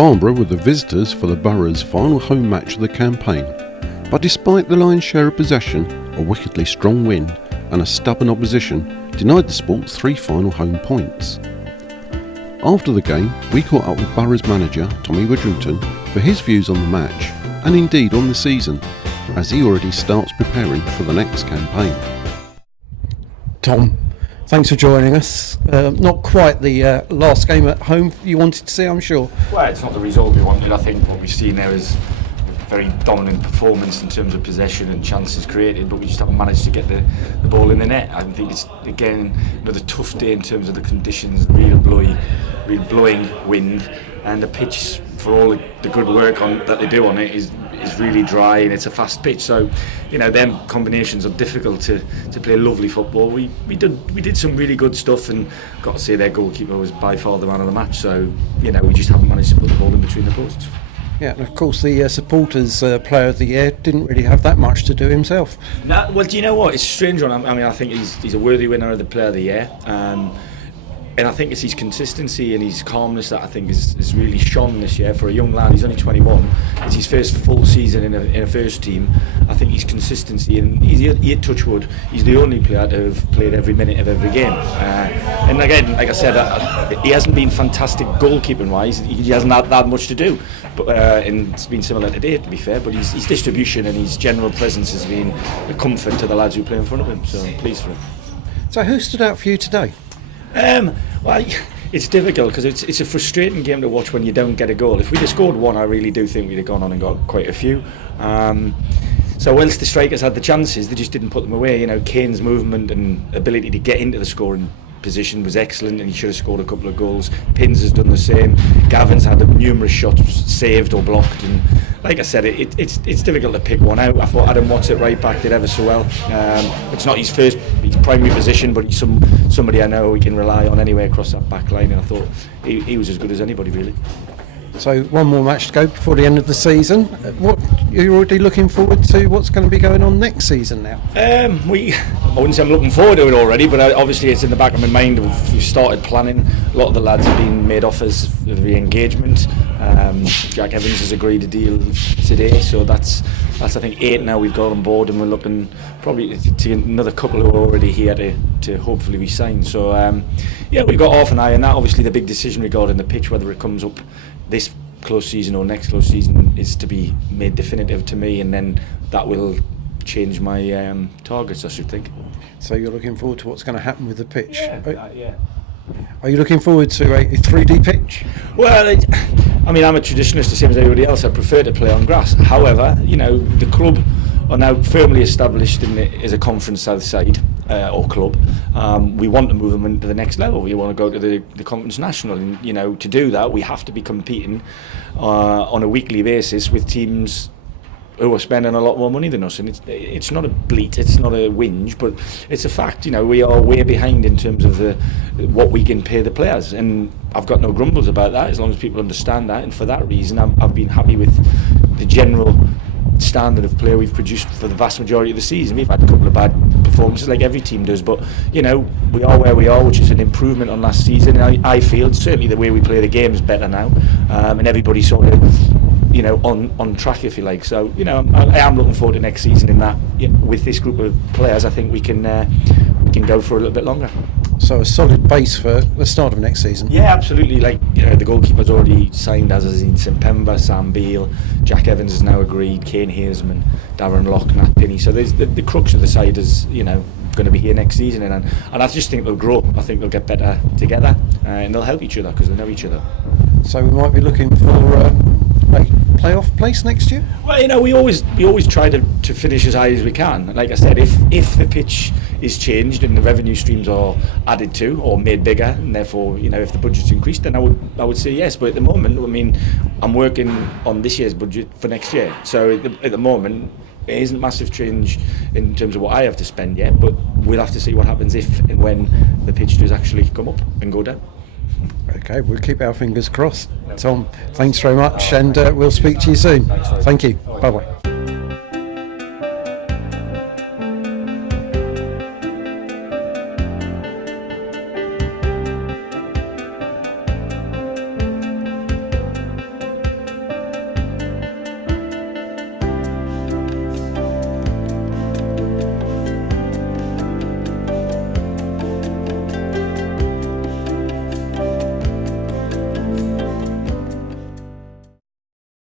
Farnborough were the visitors for the Borough's final home match of the campaign, but despite the lion's share of possession, a wickedly strong wind and a stubborn opposition denied the Sports 3 final home points. After the game, we caught up with Borough's manager Tommy Widdrington for his views on the match and indeed on the season, as he already starts preparing for the next campaign. Tom, thanks for joining us. Not quite the last game at home you wanted to see, I'm sure. Well, it's not the result we wanted. I think what we've seen there is a very dominant performance in terms of possession and chances created, but we just haven't managed to get the ball in the net. I think it's, again, another tough day in terms of the conditions, real blowing wind, and the pitch, for all the good work that they do on it, is really dry and it's a fast pitch. So, them combinations are difficult to play lovely football. We did some really good stuff, and got to say their goalkeeper was by far the man of the match. So, we just haven't managed to put the ball in between the posts. Yeah, and of course the supporters player of the year didn't really have that much to do himself. No, well, do you know what? It's a strange one. I mean, I think he's a worthy winner of the player of the year. And I think it's his consistency and his calmness that I think is really shone this year for a young lad. He's only 21. It's his first full season in a first team. I think his consistency, and he touch wood, he's the only player to have played every minute of every game. And again, like I said, he hasn't been fantastic goalkeeping wise. He hasn't had that much to do. But and it's been similar today, to be fair. But his distribution and his general presence has been a comfort to the lads who play in front of him. So I'm pleased for him. So who stood out for you today? Well, it's difficult because it's a frustrating game to watch when you don't get a goal. If we'd have scored one, I really do think we'd have gone on and got quite a few. So whilst the strikers had the chances, they just didn't put them away. Kane's movement and ability to get into the scoring position was excellent, and he should have scored a couple of goals. Pins has done the same. Gavin's had numerous shots saved or blocked, and like I said, it's difficult to pick one out. I thought Adam Watts at right back did ever so well. It's not his primary position, but he's somebody I know we can rely on anyway across that back line, and I thought he was as good as anybody, really. So one more match to go before the end of the season. What you're already looking forward to? What's going to be going on next season now? I wouldn't say I'm looking forward to it already, but obviously it's in the back of my mind. We've started planning. A lot of the lads have been made offers for the engagement. Jack Evans has agreed a deal today, so that's I think 8 now we've got on board, and we're looking probably to another couple who are already here to hopefully re-sign. So we've got half an eye on that. Obviously the big decision regarding the pitch, whether it comes up this close season or next close season, is to be made definitive to me, and then that will change my targets, I should think. So you're looking forward to what's going to happen with the pitch? Yeah. Are you looking forward to a 3D pitch? Well, I'm a traditionalist the same as everybody else. I prefer to play on grass. However, the club are now firmly established as a Conference South side or club. We want to move them into the next level. We want to go to the Conference National, and to do that we have to be competing on a weekly basis with teams who are spending a lot more money than us, and it's not a bleat, it's not a whinge, but it's a fact. We are way behind in terms of what we can pay the players, and I've got no grumbles about that as long as people understand that. And for that reason, I've been happy with the general standard of play we've produced for the vast majority of the season. We've had a couple of bad performances like every team does, but we are where we are, which is an improvement on last season. And I feel certainly the way we play the game is better now, and everybody's sort of on track, if you like. So I am looking forward to next season in that with this group of players. I think we can go for a little bit longer. So a solid base for the start of next season. Yeah, absolutely. The goalkeeper's already signed, as is in St Pemba, Sam Beale, Jack Evans has now agreed, Kane Hazeman, Darren Lock, Nat Pinney. So there's the crux of the side is going to be here next season, and I just think they'll grow. I think they'll get better together, and they'll help each other because they know each other. So we might be looking for a playoff place next year? Well, we always try to finish as high as we can. Like I said, if the pitch is changed and the revenue streams are added to or made bigger, and therefore if the budget's increased, then I would say yes. But at the moment, I'm working on this year's budget for next year. So at the moment, it isn't massive change in terms of what I have to spend yet. But we'll have to see what happens if and when the pitch does actually come up and go down. Okay, we'll keep our fingers crossed. Tom, thanks very much, and we'll speak to you soon. Thank you. Bye-bye.